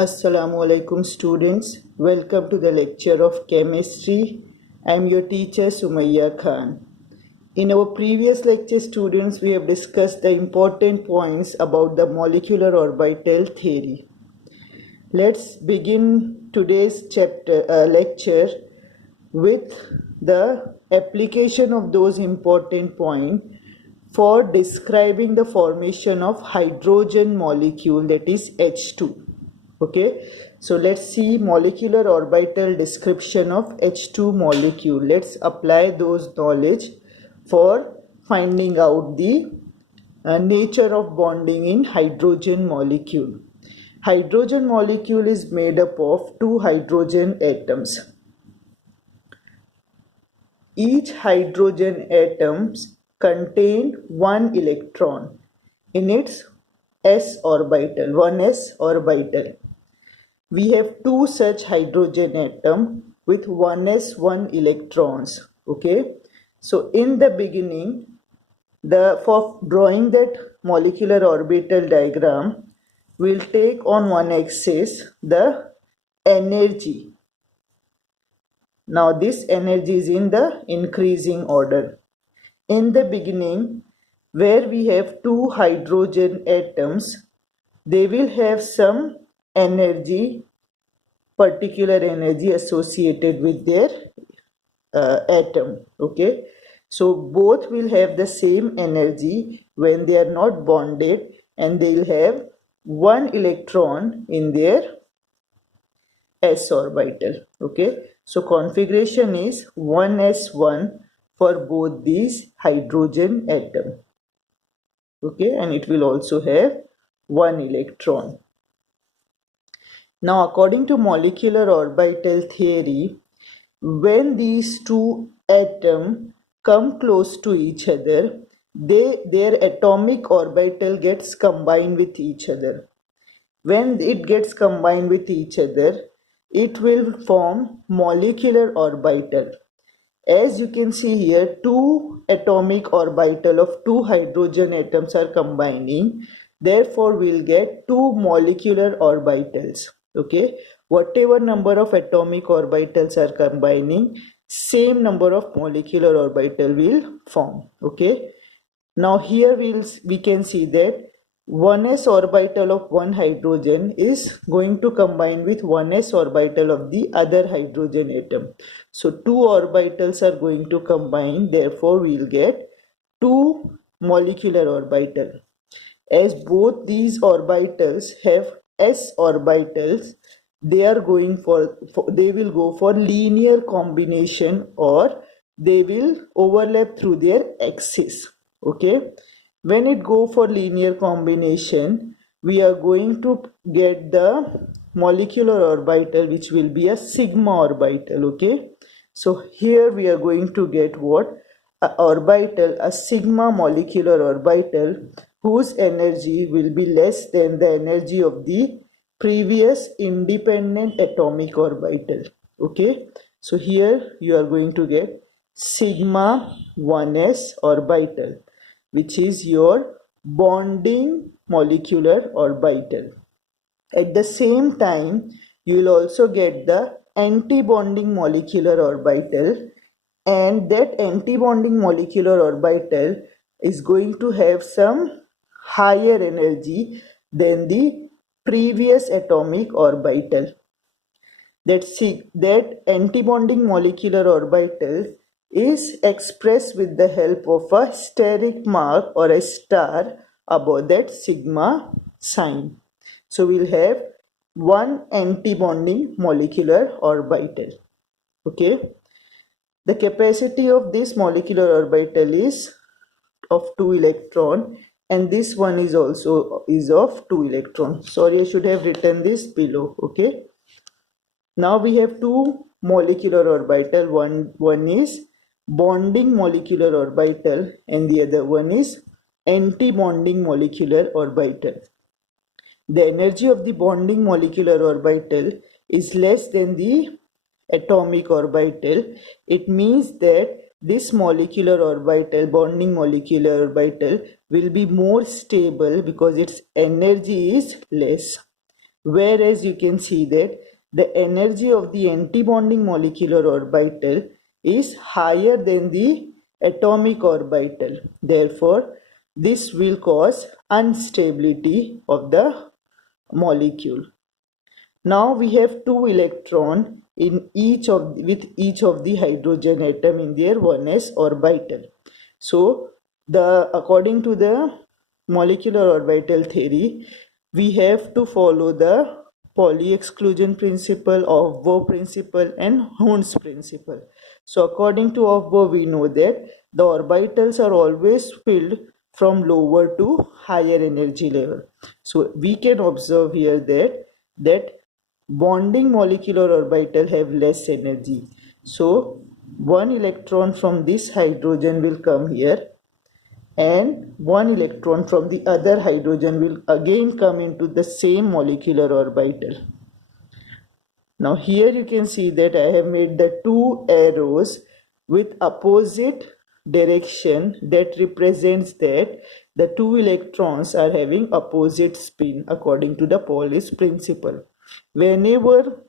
Assalamu alaikum students. Welcome to the lecture of chemistry. I am your teacher Sumayya Khan. In our previous lecture students, we have discussed the important points about the molecular orbital theory. Let's begin today's lecture with the application of those important points for describing the formation of hydrogen molecule, that is H2. Okay, so let's see molecular orbital description of H2 molecule. Let's apply those knowledge for finding out the nature of bonding in hydrogen molecule. Hydrogen molecule is made up of two hydrogen atoms. Each hydrogen atoms contain one electron in its s orbital, 1s orbital. We have two such hydrogen atom with 1s 1 electrons. Okay, so in the beginning, for drawing that molecular orbital diagram, we'll take on one axis the energy. Now this energy is in the increasing order. In the beginning, where we have two hydrogen atoms, they will have some energy, particular energy associated with their atom. Okay, so both will have the same energy when they are not bonded, and they will have one electron in their s orbital. Okay, so configuration is 1s1 for both these hydrogen atom. Okay, and it will also have one electron. Now, according to molecular orbital theory, when these two atoms come close to each other, their atomic orbital gets combined with each other. When it gets combined with each other, it will form molecular orbital. As you can see here, two atomic orbital of two hydrogen atoms are combining. Therefore, we'll get two molecular orbitals. Okay, whatever number of atomic orbitals are combining, same number of molecular orbital will form. Okay, now here we can see that 1s orbital of one hydrogen is going to combine with 1s orbital of the other hydrogen atom. So two orbitals are going to combine, therefore we will get two molecular orbital. As both these orbitals have s orbitals, they will go for linear combination, or they will overlap through their axis. Okay, when it go for linear combination, we are going to get the molecular orbital which will be a sigma orbital. Okay, so here we are going to get what? A sigma molecular orbital whose energy will be less than the energy of the previous independent atomic orbital. Okay, so here you are going to get sigma 1s orbital, which is your bonding molecular orbital. At the same time, you will also get the anti-bonding molecular orbital, and that anti-bonding molecular orbital is going to have some higher energy than the previous atomic orbital. That anti-bonding molecular orbital is expressed with the help of a steric mark or a star above that sigma sign. So we'll have one anti-bonding molecular orbital. Okay, the capacity of this molecular orbital is of 2 electron, and this one is also of 2 electron. Sorry, I should have written this below. Okay, now we have two molecular orbital. One is bonding molecular orbital and the other one is anti-bonding molecular orbital. The energy of the bonding molecular orbital is less than the atomic orbital. It means that this molecular orbital, bonding molecular orbital, will be more stable because its energy is less. whereas you can see that the energy of the antibonding molecular orbital is higher than the atomic orbital. Therefore, this will cause instability of the molecule. Now we have two electrons in with each of the hydrogen atom in their 1s orbital. So according to the molecular orbital theory, we have to follow the Pauli exclusion principle, Aufbau principle, and Hund's principle. So according to Aufbau, we know that the orbitals are always filled from lower to higher energy level. So we can observe here that bonding molecular orbital have less energy. So one electron from this hydrogen will come here, and one electron from the other hydrogen will again come into the same molecular orbital. Now here you can see that I have made the two arrows with opposite direction, that represents that the two electrons are having opposite spin according to the Pauli's principle. Whenever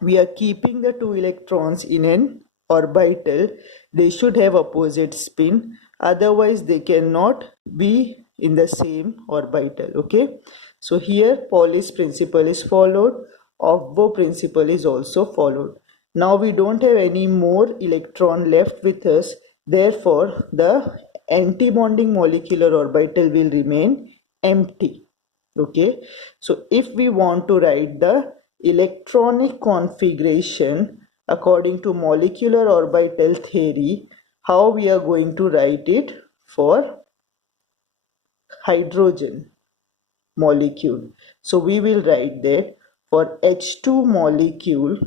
we are keeping the two electrons in an orbital, they should have opposite spin, otherwise they cannot be in the same orbital. Okay, so here Pauli's principle is followed, Aufbau principle is also followed. Now we don't have any more electron left with us, therefore the antibonding molecular orbital will remain empty. Okay, so if we want to write the electronic configuration according to molecular orbital theory, how we are going to write it for hydrogen molecule? So we will write that for H2 molecule,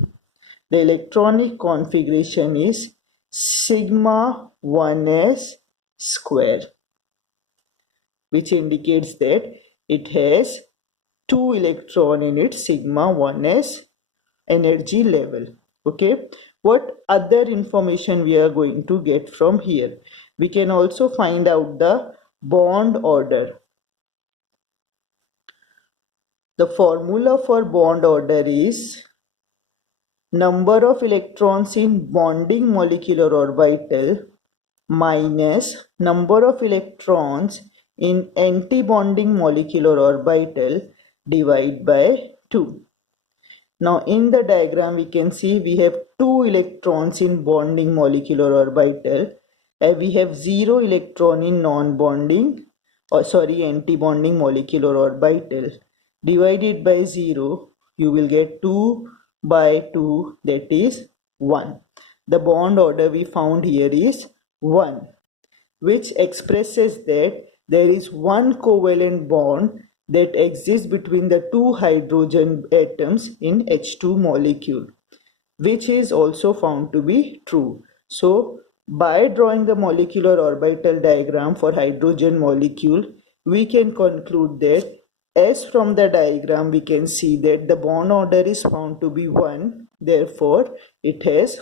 the electronic configuration is sigma 1s square, which indicates that it has 2 electron in its sigma 1s energy level. Okay, what other information we are going to get from here? We can also find out the bond order. The formula for bond order is number of electrons in bonding molecular orbital minus number of electrons in anti-bonding molecular orbital divided by 2. Now in the diagram we can see we have 2 electrons in bonding molecular orbital and we have 0 electron in non-bonding anti-bonding molecular orbital. Divided by 0, you will get 2 by 2, that is 1. The bond order we found here is 1, which expresses that there is one covalent bond that exists between the two hydrogen atoms in H2 molecule, which is also found to be true. So by drawing the molecular orbital diagram for hydrogen molecule, we can conclude that as from the diagram we can see that the bond order is found to be 1, therefore it has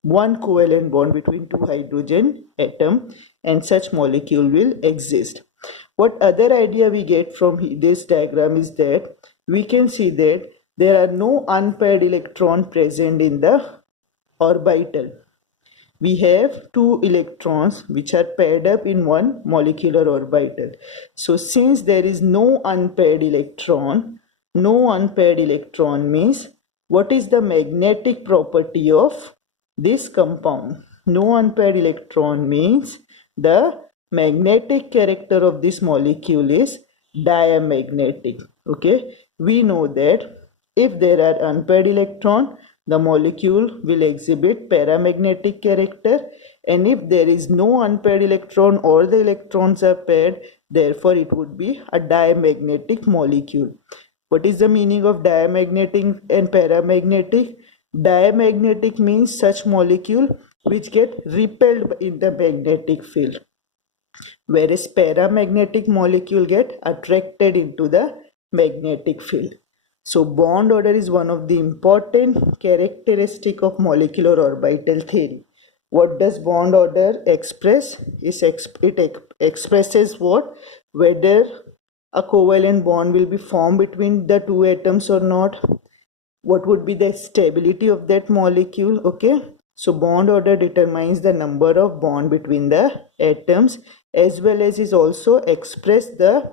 one covalent bond between two hydrogen atom, and such molecule will exist. What other idea we get from this diagram is that we can see that there are no unpaired electron present in the orbital. We have two electrons which are paired up in one molecular orbital. So since there is no unpaired electron means what is the magnetic property of this compound? No unpaired electron means the magnetic character of this molecule is diamagnetic. Okay, we know that if there are unpaired electron, the molecule will exhibit paramagnetic character, and if there is no unpaired electron or the electrons are paired, therefore it would be a diamagnetic molecule. What is the meaning of diamagnetic and paramagnetic? Diamagnetic means such molecule which get repelled in the magnetic field, whereas paramagnetic molecule get attracted into the magnetic field. So bond order is one of the important characteristic of molecular orbital theory. What does bond order express? It expresses what? Whether a covalent bond will be formed between the two atoms or not, what would be the stability of that molecule. Okay, so bond order determines the number of bond between the atoms, as well as is also express the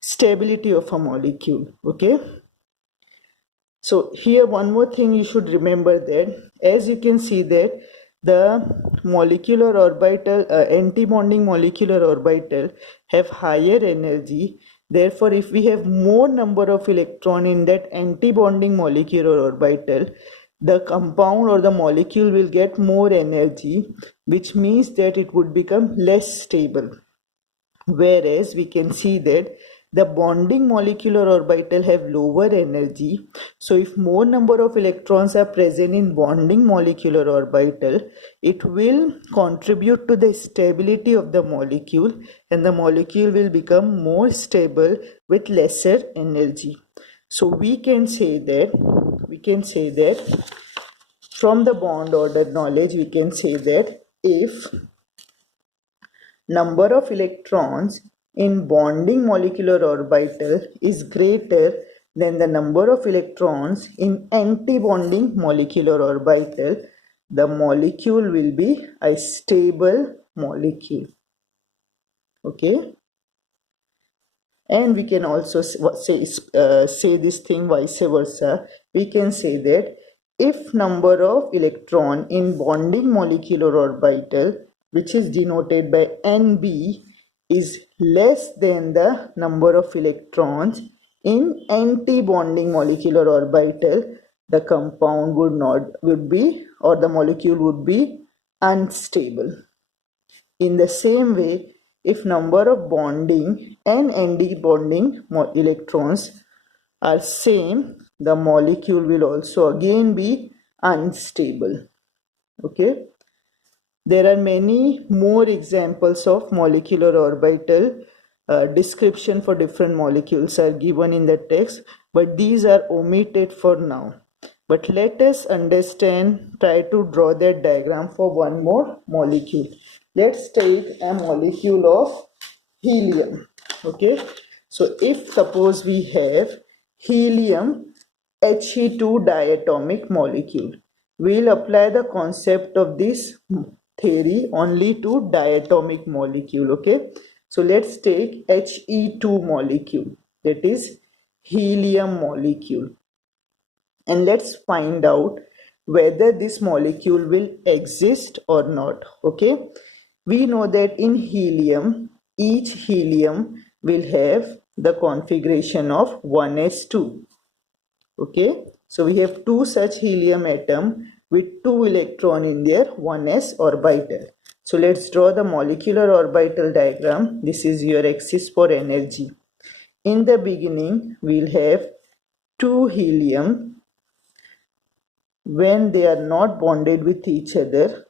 stability of a molecule. Okay, so here one more thing you should remember, that as you can see that the molecular orbital, anti-bonding molecular orbital have higher energy. Therefore, if we have more number of electron in that anti-bonding molecular orbital, the compound or the molecule will get more energy, which means that it would become less stable. Whereas we can see that the bonding molecular orbital have lower energy. So if more number of electrons are present in bonding molecular orbital, it will contribute to the stability of the molecule, and the molecule will become more stable with lesser energy. So we can say that from the bond order knowledge, we can say that if number of electrons in bonding molecular orbital is greater than the number of electrons in anti-bonding molecular orbital, the molecule will be a stable molecule. Okay, and we can also say this thing vice versa. We can say that if number of electron in bonding molecular orbital, which is denoted by Nb, is less than the number of electrons in anti-bonding molecular orbital, the compound would be, or the molecule would be unstable. In the same way, if number of bonding and anti-bonding electrons are same, the molecule will also again be unstable. Okay. There are many more examples of molecular orbital description for different molecules are given in the text, but these are omitted for now. But let us understand, try to draw that diagram for one more molecule. Let's take a molecule of helium. Okay, so if suppose we have helium He2 diatomic molecule, we'll apply the concept of this theory only to diatomic molecule. Okay, so let's take He2 molecule, that is helium molecule, and let's find out whether this molecule will exist or not. Okay, we know that in helium, each helium will have the configuration of 1s2. Okay, so we have two such helium atom with two electron in their 1s orbital. So let's draw the molecular orbital diagram. This is your axis for energy. In the beginning, we'll have two helium. When they are not bonded with each other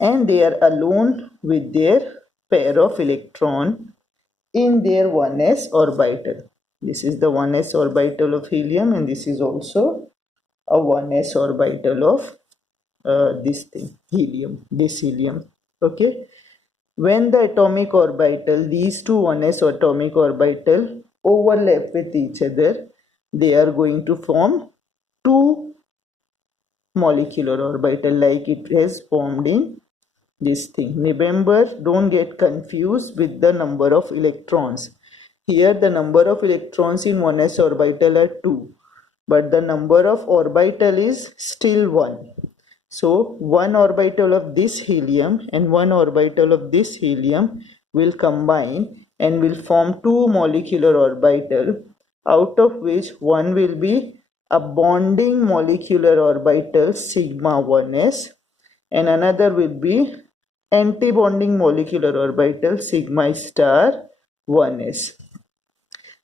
and they are alone with their pair of electron in their 1s orbital. This is the 1s orbital of helium, and this is also a 1s orbital of this helium. Okay, when the atomic orbital, these two 1s atomic orbital overlap with each other, they are going to form two molecular orbital like it has formed in this thing. Remember, don't get confused with the number of electrons. Here the number of electrons in 1s orbital are 2, but the number of orbital is still 1. So one orbital of this helium and one orbital of this helium will combine and will form two molecular orbital, out of which one will be a bonding molecular orbital sigma 1s and another will be anti-bonding molecular orbital sigma star 1s.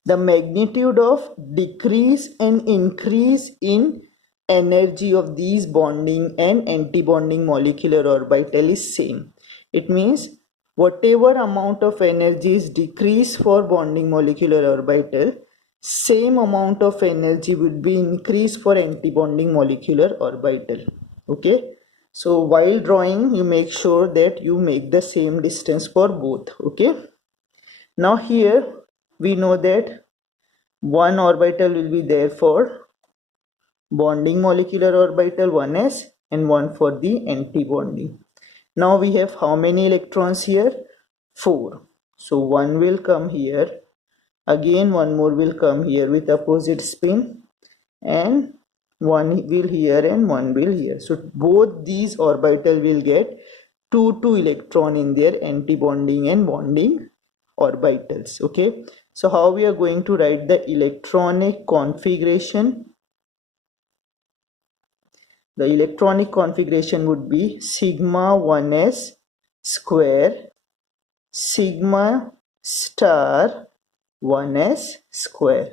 The magnitude of decrease and increase in energy of these bonding and anti-bonding molecular orbital is same. It means whatever amount of energy is decreased for bonding molecular orbital, same amount of energy will be increased for anti-bonding molecular orbital. Okay, so while drawing, you make sure that you make the same distance for both. Okay, now here we know that one orbital will be there for bonding molecular orbital 1s and one for the anti-bonding. Now we have how many electrons here? 4. So one will come here, again one more will come here with opposite spin, and one will here and one will here. So both these orbital will get 2 electron in their anti-bonding and bonding orbitals. Okay, so how we are going to write the electronic configuration? The electronic configuration would be sigma 1s square sigma star 1s square.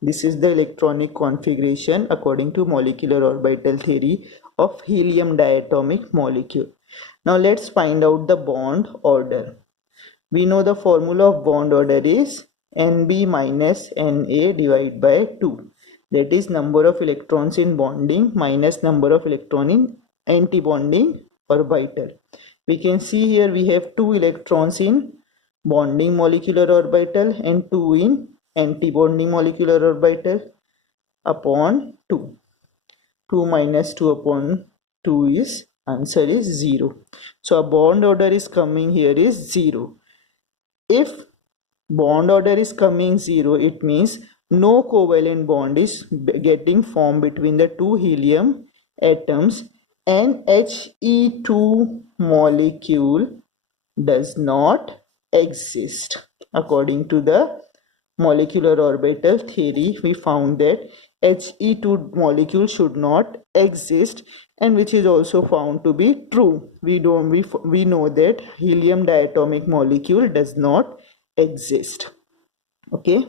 This is the electronic configuration according to molecular orbital theory of helium diatomic molecule. Now let's find out the bond order. We know the formula of bond order is Nb minus Na divided by 2. That is number of electrons in bonding minus number of electron in anti-bonding orbital. We can see here we have 2 electrons in bonding molecular orbital and 2 in anti-bonding molecular orbital upon 2. 2 minus 2 upon 2 is answer is 0. So a bond order is coming here is 0. If bond order is coming 0, it means no covalent bond is getting formed between the two helium atoms, and He2 molecule does not exist. According to the molecular orbital theory, we found that He2 molecule should not exist, and which is also found to be true. We know that helium diatomic molecule does not exist. Okay,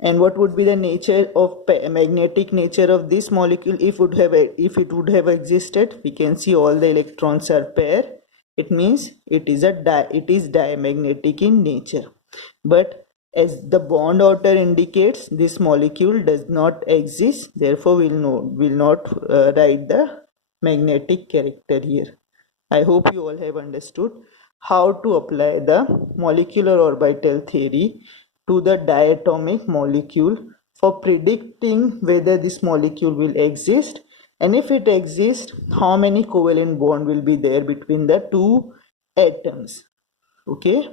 and what would be the nature of magnetic nature of this molecule if it would have existed? We can see all the electrons are pair. It means it is diamagnetic in nature. But as the bond order indicates, this molecule does not exist, therefore will not write the magnetic character here. I hope you all have understood how to apply the molecular orbital theory to the diatomic molecule for predicting whether this molecule will exist, and if it exists, how many covalent bond will be there between the two atoms. Okay.